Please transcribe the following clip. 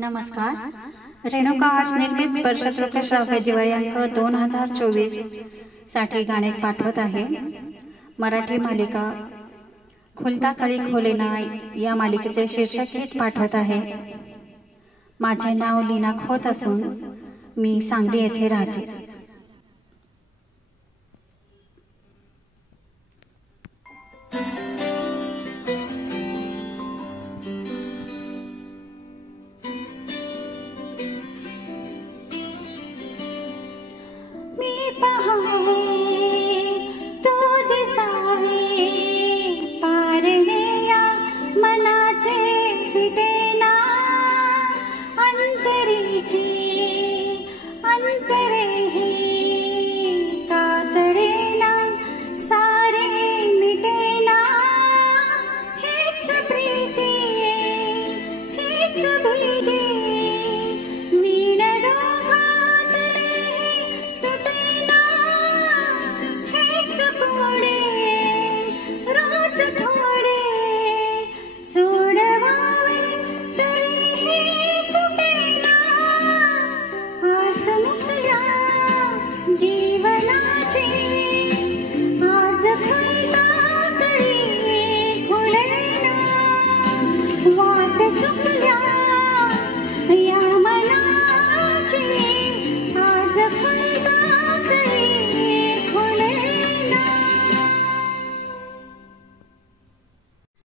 नमस्कार. रेणुका आर्ट्स निर्मित स्पर्शतृप्य श्राव्य दिवाळी अंक 2024 साठी गाणे पाठवत आहे. मराठी मालिका खुलता कळी खोलेना या मालिकेचे शीर्षक गीत पाठवत आहे. माझे नाव लीना खोत असून मी सांगली येथे राहते. मी पहा